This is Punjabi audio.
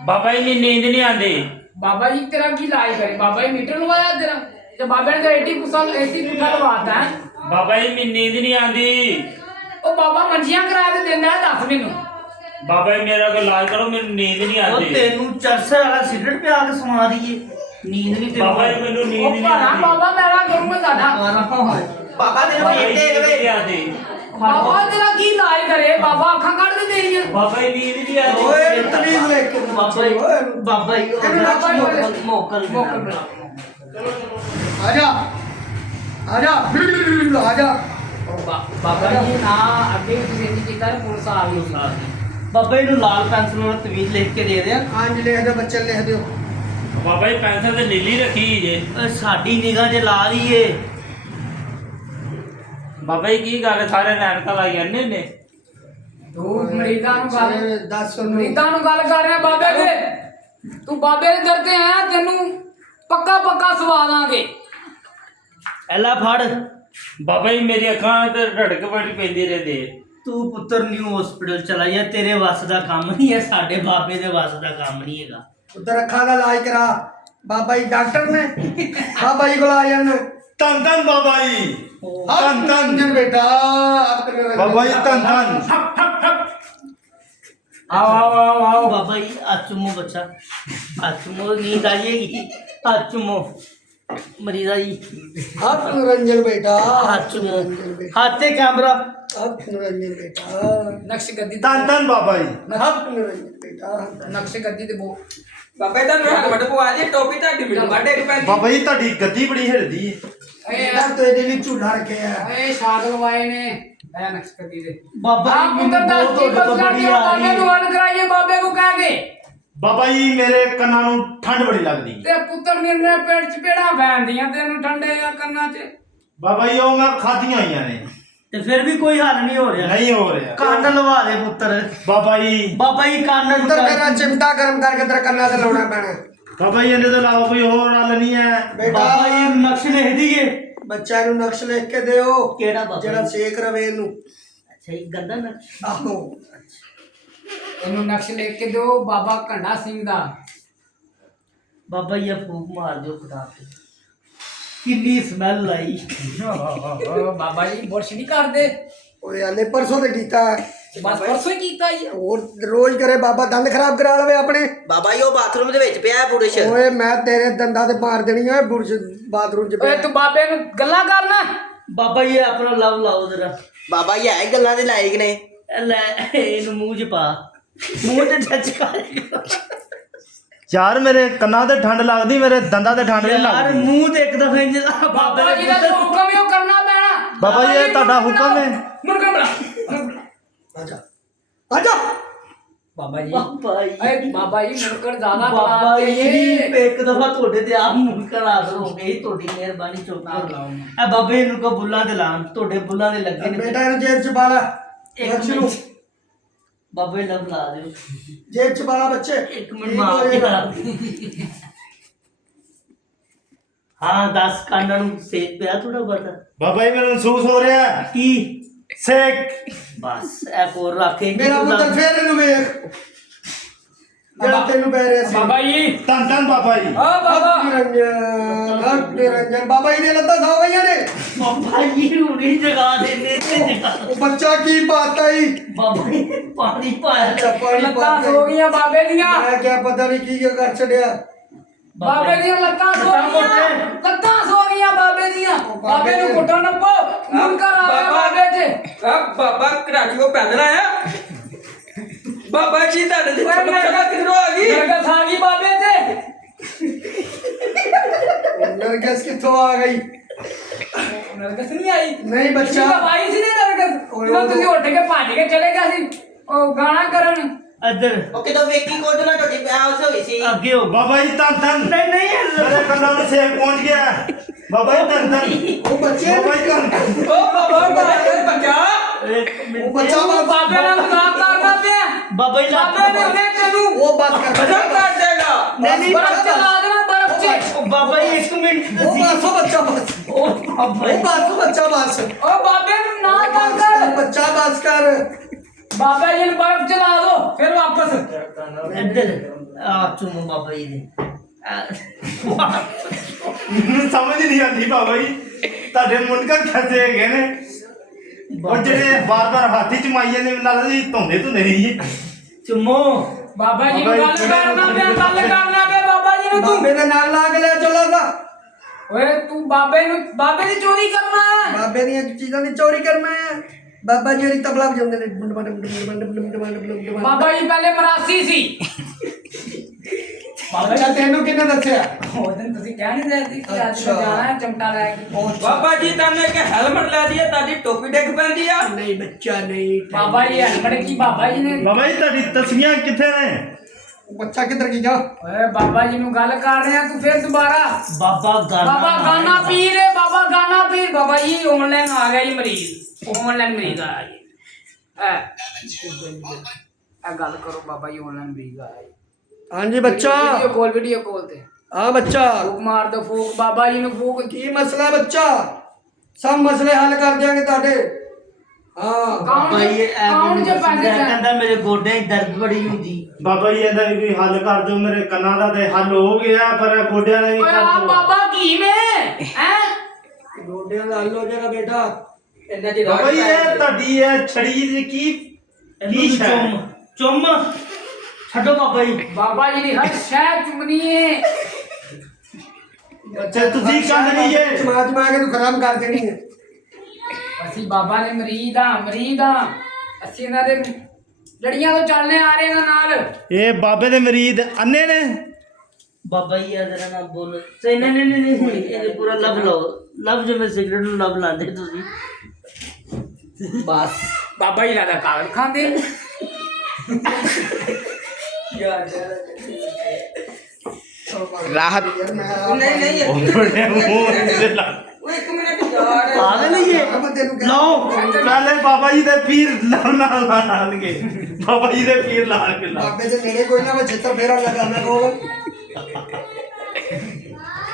बाबा जी नींद नहीं आती। बाबा जी तेरा की इलाज करे बाबा जी मीटर लवाया तेरा तो बाबे ने तो 80 एसी पुठा लवाता है बाबा जी मैं नींद नहीं आती। ओ बाबा मंजियां करा के देना है दस मैनू बाबा जी मेरा कोई इलाज करो मेरी नींद नहीं ਉਹ आती। ਤੈਨੂੰ ਚਰਸੇ ਵਾਲਾ ਸਿਗਰਟ ਪਿਆ ਕੇ ਸਵਾ ਦਈਏ ਨੀਂਦ ਨਹੀਂ बाबा जी मैनू ओ नींद नहीं भाना आती। बाबा मेरा करूंगा साडा ਬਾਬਾ ਤੈਨੂੰ बाबा जी ਫੇਰ नींद ਦੇਖ नहीं ਵੇ आती। बाबा तेरा की इलाज करे बाबा अखा कट दे तेरियां बाबा जी नींद नहीं आती। ਓਏ ਤਮੀਜ਼ ਲੈ ਕੇ ਬਾਬਾ ਜੀ ਮੌਕਲ ਆਜਾ ਆਜਾ ਆਜਾ बाबा जी ना अगे किसी ने कीता ना पुलिस आ गई ਬਾਬਾ ਜੀ ਨੂੰ ਲਾਲ ਪੈਨਸਲ ਨਾਲ ਤਵੀਜ਼ ਲਿਖ ਕੇ ਦੇ ਦਿਆਂ ਹਾਂਜੀ ਲਿਖ ਦਿਓ ਬੱਚੇ ਲਿਖ ਦਿਓ बाबा जी पेंसिल तो नीली रखी जे। ਸਾਡੀ ਨਿਗਾਹ 'ਚ ਲਾ ਲਈਏ बाबा जी की गल सारे नैनका लाई जाने ने। तू मरीदा नु गल ਦੱਸ ਉਹਨੂੰ मरीदा नु गल कर रहा बाबे दे तू बाबे दे दर ते आया तेनू पक्का पक्का सवा दांगे ਐਲਾ ਫੜ बाबा जी मेरी अखां ते रड़क बड़ी पैंदी रहंदी है। ਤੂੰ ਪੁੱਤਰ ਨਿਊ ਹਸਪੀਟਲ ਚਲਾ ਜਾ ਤੇਰੇ ਵੱਸ ਦਾ ਕੰਮ ਨਹੀਂ ਹੈ ਸਾਡੇ ਬਾਬੇ ਦੇ ਵੱਸ ਦਾ ਕੰਮ ਨਹੀਂ ਹੈਗਾ ਉਧਰ ਅੱਖਾਂ ਦਾ ਇਲਾਜ ਕਰਾ ਬਾਬਾ ਜੀ ਡਾਕਟਰ ਨੇ ਬਾਬਾ ਜੀ ਕੋਲ ਆ ਜਾਣ ਧੰਨ ਧੰਨ ਬਾਬਾ ਜੀ ਧੰਨ ਧੰਨ ਜਨ ਬੇਟਾ ਆਪ ਕਰ ਬਾਬਾ ਜੀ ਧੰਨ ਧੰਨ आओ आओ आओ आओ ਬਾਬਾ ਜੀ ਆਚਮੋ ਬੱਚਾ ਆਚਮੋ ਨੀਂਦ ਆ ਜਾਏਗੀ ਆਚਮੋ ਮਰੀਜ਼ਾ ਜੀ ਹੱਥ ਨਿਰੰਜਨ ਬੇਟਾ ਆਚਮੋ ਹੱਥ ਤੇ ਕੈਮਰਾ ਹੱਥ ਨਿਰੰਜਨ ਬੇਟਾ नक्श गद्दी ਧੰਨ ਧੰਨ ਬਾਬਾ ਜੀ ਹੱਥ ਨਿਰੰਜਨ ਬੇਟਾ नक्श गद्दी ते बो ਬਾਬਾ ਤਾਂ ਮੈਂ ਹੱਥ ਪਵਾ ਦੇ ਟੋਪੀ ਤੁਹਾਡੀ ਮੈਨੂੰ ਕੱਢੇ ਇੱਕ ਪੈਂਦੀ ਬਾਬਾ ਜੀ ਤੁਹਾਡੀ ਗੱਦੀ ਬੜੀ ਹਿਲਦੀ ਹੈ। ਇਹਦਾ ਤੇਰੇ ਲਈ ਝੂਲਾ ਰੱਖਿਆ ए शाद लवाए ने ए नक्श गद्दी दे ਬਾਬਾ आप ਜੀ पुत्र ਮੈਨੂੰ दास की ਬਹੁਤ बसला ਬੜੀ के ਆ बाबे ਰਹੀ नु हल कराइए बाबे को कह के ਬਾਬਾ ਜੀ ਮੇਰੇ ਕੰਨਾਂ ਨੂੰ ਠੰਡ ਬੜੀ ਲੱਗਦੀ ਹੈ। ते पुत्र ने पेट चपेड़ा बैन दियां तेनु ठंडे या करना च ਬਾਬਾ ਜੀ ਉਹ ਮੈਂ ਖਾਧੀਆਂ ਆਈਆਂ ਨੇ ਤੇ ਫਿਰ ਵੀ ਕੋਈ ਹੱਲ ਨਹੀਂ ਹੋ ਰਿਹਾ ਨਹੀਂ ਹੋ ਰਿਹਾ। ਕੰਨ ਲਵਾ ਦੇ ਪੁੱਤਰ ਬਾਬਾ ਜੀ ਬਾਬਾ ਜੀ ਕੰਨ ਨੂੰ ਉਧਰ ਮੇਰਾ ਚਿਮਟਾ ਗਰਮ ਕਰਕੇ ਤੇਰਾ ਕੰਨਾਂ ਤੇ ਲਾਉਣਾ ਪੈਣਾ ਬਾਬਾ ਜੀ ਇਹਦੇ ਤੋਂ ਇਲਾਵਾ ਕੋਈ ਹੋਰ ਹੱਲ ਨਹੀਂ ਹੈ। ਬੇਟਾ ਬਾਬਾ ਜੀ ਨੂੰ ਨਕਸ਼ ਲਿਖ ਦਈਏ ਬੱਚਿਆਂ ਨੂੰ ਨਕਸ਼ ਲਿਖ ਕੇ ਦਿਓ ਕਿਹੜਾ ਬਾਬਾ ਜਿਹੜਾ ਸੇਕ ਰਵੇ ਇਹਨੂੰ ਅੱਛਾ ਇਹ ਗੰਦਾ ਨਕਸ਼ ਆਹੋ ਇਹਨੂੰ ਨਕਸ਼ ਲਿਖ ਕੇ ਦਿਓ ਬਾਬਾ ਘੰਡਾ ਸਿੰਘ ਦਾ ਬਾਬਾ ਜੀ ਫੂਕ ਮਾਰ ਦਿਓ ਖੁਦਾ ਤੇ ਕਿੰਨੀ ਸਮੈਲ ਆਈ ਬਾਬਾ ਜੀ ਬੁਰਸ਼ ਨਹੀਂ ਕਰਦੇ ਓਏ ਆਲੇ ਪਰਸੋਂ ਤੇ ਕੀਤਾ ਬਸ ਪਰਸੋਂ ਹੀ ਕੀਤਾ ਜੀ ਹੋਰ ਰੋਜ਼ ਕਰੇ ਬਾਬਾ ਦੰਦ ਖਰਾਬ ਕਰਾ ਲਵੇ ਆਪਣੇ ਬਾਬਾ ਜੀ ਉਹ ਬਾਥਰੂਮ ਦੇ ਵਿੱਚ ਪਿਆ ਪੁਰਸ਼ ਓਏ ਮੈਂ ਤੇਰੇ ਦੰਦਾਂ ਤੇ ਮਾਰ ਦੇਣੀ ਓਏ ਬੁਰਸ਼ ਬਾਥਰੂਮ ਚ ਓਏ ਤੂੰ ਬਾਬੇ ਨੂੰ ਗੱਲਾਂ ਕਰਨਾ ਬਾਬਾ ਜੀ ਆਪਣਾ ਲਵ ਲਾਓ ਜਰਾ ਬਾਬਾ ਜੀ ਹੈ ਗੱਲਾਂ ਦੇ ਲਾਇਕ ਨੇ ਲੈ ਇਹਨੂੰ ਮੂੰਹ 'ਚ ਪਾ ਮੂੰਹ 'ਚ ਟੱਚ ਕਰ ਯਾਰ ਮੇਰੇ ਕੰਨਾਂ ਤੇ ਠੰਡ ਲੱਗਦੀ ਮੇਰੇ ਦੰਦਾਂ ਤੇ ਠੰਡ ਨਹੀਂ ਯਾਰ ਲੱਗਦੀ। ਮੂੰਹ ਤੇ ਇੱਕਦਮ ਇੰਜ ਬਾਬਾ ਜੀ ਦਾ ਜੋ ਹੁਕਮ ਹੀ ਉਹ ਕਰਨਾ ਪੈਣਾ ਬਾਬਾ ਜੀ ਇਹ ਤੁਹਾਡਾ ਹੁਕਮ ਹੈ। ਮੁਰਗਾ ਬੜਾ ਆਜਾ ਆਜਾ ਬਾਬਾ ਜੀ ਬਾਬਾ ਜੀ ਏ ਬਾਬਾ ਜੀ ਮੁਰਕੜ ਜ਼ਿਆਦਾ ਬਾਬਾ ਜੀ ਬੁਲਾਤੇ ਇੱਕ ਦਫਾ ਤੁਹਾਡੇ ਤੇ ਆਪ ਮੁਨਕਰ ਹਾਜ਼ਰ ਹੋ ਗਈ ਤੁਹਾਡੀ ਮਿਹਰਬਾਨੀ ਚੁੱਪ ਕਰੋ ਇਹ ਬਾਬੇ ਨੂੰ ਕੋ ਬੁੱਲਾਂ ਦੇ ਲਾਣ ਤੁਹਾਡੇ ਬੁੱਲਾਂ ਦੇ ਲੱਗੇ ਨੇ ਬੇਟਾ ਇਹਨੂੰ ਜੇਬ ਚ ਪਾ ਲੈ ਇੱਕ ਬੱਚੇ ਨੂੰ ਮਿੰਟ ਬਾਬੇ ਲਵ ਲਾ ਦਿਓ ਜੇਬ ਚ ਪਾ ਲੈ ਬੱਚੇ ਇੱਕ ਮਿੰਟ ਮਾਰ ਕੇ ਲਾ ਹਾਂ 10 ਕੰਨਾਂ ਨੂੰ ਸੇਕ ਪਿਆ ਥੋੜਾ ਬਹੁਤਾ ਬਾਬਾ ਜੀ ਮੈਨੂੰ ਮਹਿਸੂਸ ਹੋ ਰਿਹਾ ਹੈ। ਕੀ ਸੇਕ ਬਸ ਇਹ ਕੋਰ ਰੱਖੇ ਮੇਰਾ ਪੁੱਤਰ ਫੇਰ ਇਹਨੂੰ ਵੇਖ ਜਿਹੜਾ ਤੈਨੂੰ ਪੈ ਰਿਹਾ ਸੀ ਬਾਬਾ ਜੀ ਧੰਨ ਧੰਨ ਬਾਬਾ ਜੀ ਓ ਬਾਬਾ ਹੱਥ ਨਿਰੰਜਨ ਬਾਬਾ ਜੀ ਦੀਆਂ ਲੱਤਾਂ ਸੌ ਗਈਆਂ ਨੇ ਬਾਬਾ ਜੀ ਨੂੰ ਨਹੀਂ ਜਗਾ ਦੇਣੇ ਤੇ ਜਗਾ ਉਹ ਬੱਚਾ ਕੀ ਪਾਤਾ ਹੀ ਬਾਬਾ ਜੀ ਨੇ ਪਾਣੀ ਪਾਇਆ ਪਾਣੀ ਲੱਤਾਂ ਪਾਤਾ ਸੋ ਗਈਆਂ ਬਾਬੇ ਦੀਆਂ ਮੈਂ ਕਿਹਾ ਪਤਾ ਨਹੀਂ ਕੀ ਕਰ ਛੱਡਿਆ ਬਾਬੇ ਦੀਆਂ ਲੱਤਾਂ ਸੋ ਗਈਆਂ ਲੱਤਾਂ ਸੋ ਗਈਆਂ ਬਾਬੇ ਦੀਆਂ ਬਾਬੇ ਨੂੰ ਕੁੱਟਣ ਨੱਪੋ ਮੁਨਕਰ ਆ ਗਿਆ ਬਾਬੇ 'ਚ ਬਾਬਾ ਕਰਾਚੀਓ ਪੈਦਲ ਆਇਆ ਬਾਬਾ ਜੀ ਤੁਹਾਡੇ ਤੇ ਚਮਕਾ ਕਿਧਰੋਂ ਆ ਗਈ ਨਰਗਸ ਆ ਗਈ ਬਾਬੇ 'ਚ ਨਰਗਸ ਕਿੱਥੋਂ ਆ ਗਈ ਨਰਗਸ ਨਹੀਂ ਆਈ ਨਹੀਂ ਬੱਚਾ ਆਈ ਸੀ ਨਾ ਨਰਗਸ ਜਦੋਂ ਤੁਸੀਂ ਉੱਠ ਕੇ ਭੱਜ ਕੇ ਚਲੇ ਗਏ ਸੀ ਉਹ ਗਾਣਾ ਕਰਨ ਇੱਧਰ ਉਹ ਕਿਦੋਂ ਵੇਖੀ ਕੋਟ ਨਾਲ ਤੁਹਾਡੀ ਪਿਆਸ ਹੋਈ ਸੀ ਅੱਗੇ ਹੋ ਬਾਬਾ ਜੀ ਧੰਨ ਧੰਨ ਨਹੀਂ ਨਹੀਂ ਮੇਰੇ ਕੰਨਾਂ ਨੂੰ ਸੇਕ ਪਹੁੰਚ ਗਿਆ। ਬਾਬਾ ਜੀ ਧੰਨ ਧੰਨ ਉਹ ਬੱਚੇ ਬਾਬਾ ਜੀ ਧੰਨ ਧੰਨ ਉਹ ਬਾਬਾ ਬੱਚਾ ਇੱਕ ਉਹ ਮਿੰਟ ਬੱਚਾ ਬਾਬੇ ਨਾਲ ਮਜ਼ਾਕ ਕਰਦਾ ਪਿਆ ਬਾਬਾ ਜੀ ਬਾਬੇ ਨੇ ਉਹਨੇ ਤੈਨੂੰ ਉਹ ਬਾਤ ਕਰ ਖਤਮ ਕਰ ਦੇਗਾ ਨਹੀਂ ਬਰਫ਼ ਚ ਲਾ ਦੇਣਾ ਬਰਫ਼ 'ਚ ਉਹ ਬਾਬਾ ਜੀ ਇੱਕ ਮਿੰਟ ਉਹ ਬਾਸੋ ਬੱਚਾ ਬਸ ਉਹ ਬਾਬਾ ਉਹ ਜੀ ਬਾਸੋ ਬੱਚਾ ਬਸ ਉਹ ਬਾਬੇ ਨੂੰ ਨਾ ਤੰਗ ਕਰ ਬੱਚਾ ਬਸ ਕਰ ਬਾਬਾ ਜੀ ਨੂੰ ਬਰਫ਼ ਚ ਲਾ ਦੋ ਫਿਰ ਵਾਪਸ ਇੱਧਰ ਆ ਚੁੰਮ ਬਾਬਾ ਜੀ ਦੇ ਮੈਨੂੰ ਸਮਝ ਨਹੀਂ ਆਉਂਦੀ ਬਾਬਾ ਜੀ ਤੁਹਾਡੇ ਮੁੰਡਕਰ ਖੱਜੇ ਹੈਗੇ ਨੇ ਉਹ ਜਿਹੜੇ ਬਾਰ-ਬਾਰ ਹਾਥੀ ਚ ਮਾਈ ਜਾਂਦੇ ਮੈਨੂੰ ਲੱਗਦਾ ਜੀ ਧੋਂਦੇ ਨਹੀਂ ਜੀ ਚੁੰਮੋ ਬਾਬਾ ਜੀ ਨੂੰ ਗੱਲ ਕਰਨਾ ਪਿਆ ਬਾਬਾ ਜੀ ਨੂੰ ਤੂੰ ਬਾਬੇ ਦੇ ਨਾਲ ਲਾ ਕੇ ਲੈ ਚਲੋ ਦਾ ਓਏ ਤੂੰ ਬਾਬੇ ਦੀ ਚੋਰੀ ਕਰਨਾ ਹੈ ਬਾਬੇ ਦੀਆਂ ਚੀਜ਼ਾਂ ਦੀ ਚੋਰੀ ਕਰਨਾ ਹੈ ਬਾਬਾ ਜੀ ਹਰੀ ਤਬਲਾ ਵਜਾਉਂਦੇ ਨੇ ਬਾਬਾ ਜੀ ਪਹਿਲੇ ਮਰਾਸੀ ਸੀ ਅੱਛਾ ਤੈਨੂੰ ਕਿਹਨੇ ਦੱਸਿਆ ਉਹ ਦਿਨ ਤੁਸੀਂ ਕਹਿ ਨਹੀਂ ਰਹੇ ਸੀ ਕਿ ਅੱਜ ਜਾਣਾ ਹੈ ਚਮਟਾ ਲੈ ਕੇ ਬਾਬਾ ਜੀ ਤੁਹਾਨੂੰ ਇੱਕ ਹੈਲਮਟ ਲਾ ਦਈਏ ਤੁਹਾਡੀ ਟੋਪੀ ਡਿੱਗ ਪੈਂਦੀ ਆ ਨਹੀਂ ਬੱਚਾ ਨਹੀਂ ਬਾਬਾ ਜੀ ਹੈਲਮਟ ਕੀ ਬਾਬਾ ਜੀ ਨੇ ਬਾਬਾ ਜੀ ਤੁਹਾਡੀ ਤਸਵੀਰਾਂ ਕਿੱਥੇ ਨੇ ਬੱਚਾ ਕਿੱਧਰ ਗਿਆ ਓਏ ਬਾਬਾ ਜੀ ਨੂੰ ਗੱਲ ਕਰ ਰਹੇ ਆ ਤੂੰ ਫਿਰ ਦੁਬਾਰਾ ਬਾਬਾ ਬਾਬਾ ਗਾਨਾ ਪੀਰ ਹੈ ਬਾਬਾ ਗਾਨਾ ਪੀਰ ਬਾਬਾ ਜੀ ਆਨਲਾਈਨ ਆ ਗਿਆ ਜੀ ਮਰੀਜ਼ ਆਨਲਾਈਨ ਮਰੀਜ਼ ਆਇਆ ਜੀ ਇਹ ਗੱਲ ਕਰੋ ਬਾਬਾ ਜੀ ਆਨਲਾਈਨ ਮਰੀਜ਼ ਆਇਆ ਜੀ ਹਾਂਜੀ ਬੱਚਾ ਵੀਡੀਓ ਕਾਲ ਤੇ ਹਾਂ ਬੱਚਾ ਫੂਕ ਮਾਰ ਦੋ ਫੂਕ ਬਾਬਾ ਜੀ ਨੂੰ ਫੂਕ ਕੀ ਮਸਲਾ ਬੱਚਾ ਸਭ ਮਸਲੇ ਹੱਲ ਕਰ ਦਿਆਂਗੇ ਤੁਹਾਡੇ ਹਾਂ ਬਾਬਾ ਜੀ ਕੌਣ ਜੇ ਪੈਸੇ ਕਹਿੰਦਾ ਮੇਰੇ ਗੋਡਿਆਂ 'ਚ ਦਰਦ ਬੜੀ ਹੁੰਦੀ ਬਾਬਾ ਜੀ ਇਹਦਾ ਵੀ ਕੋਈ ਹੱਲ ਕਰ ਦਿਓ ਮੇਰੇ ਕੰਨਾਂ ਦਾ ਤੇ ਹੱਲ ਹੋ ਗਿਆ ਪਰ ਗੋਡਿਆਂ ਦਾ ਵੀ ਓਏ ਕਰ ਆ ਦਿਓ ਬਾਬਾ ਕੀ ਮੈਂ ਹੈ ਗੋਡਿਆਂ ਦਾ ਹੱਲ ਹੋ ਜਾਏਗਾ ਬੇਟਾ ਇੰਨਾ ਜੀ ਬਾਬਾ ਜੀ ਇਹ ਤੁਹਾਡੀ ਇਹ ਛੜੀ ਦੀ ਕੀ ਸ਼ੈ ਚੁੰਮ ਛੱਡੋ ਬਾਬਾ ਜੀ ਬਾਬਾ ਜੀ ਦੀ ਹਰ ਸ਼ੈ ਚੁੰਮਣੀ ਹੈ ਅੱਛਾ ਤੁਸੀਂ ਕੰਨ ਨਹੀਂ ਜੇ ਸਮਾਜ ਮਾ ਕੇ ਤੂੰ ਖਰਾਬ ਕਰ ਦੇਣੀ ਹੈ ਅਸੀਂ ਬਾਬਾ ਨੇ ਮਰੀਦ ਆ ਅਸੀਂ ਇਹਨਾਂ ਦੇ ਲੜੀਆਂ ਤੋਂ ਚੱਲਨੇ ਆ ਰਹੇ ਇਹਨਾਂ ਨਾਲ ਇਹ ਬਾਬੇ ਦੇ ਮਰੀਦ ਅੰਨੇ ਨੇ ਬਾਬਾ ਜੀ ਆ ਜਰਾ ਨਾ ਬੋਲ ਸਹੀ ਨਹੀਂ ਇਹ ਪੂਰਾ ਲਵ ਲਓ ਲਵ ਜਿਵੇਂ ਸਿਗਰਟ ਨੂੰ ਲਵ ਲਾਉਂਦੇ ਤੁਸੀਂ ਬਸ ਬਾਬਾ ਜੀ ਲਾਦਾ ਕਾਗਜ਼ ਖਾਂਦੇ ਰਾਹਤ ਨਹੀਂ ਉਹ ਇੱਕ ਮਿੰਟ ਯਾਰ ਪਾਗਲ ਹੀ ਇਹ ਲਓ ਪਹਿਲੇ ਬਾਬਾ ਜੀ ਦੇ ਪੀਰ ਲਾਣਗੇ ਬਾਬਾ ਜੀ ਦੇ ਪੀਰ ਲਾ ਕੇ ਲਾ ਬਾਬੇ ਦੇ ਨੇੜੇ ਕੋਈ ਨਾ ਮੈਂ ਛੇਤਰ ਫੇਰਾ ਲਗਾਣਾ ਕੋਲ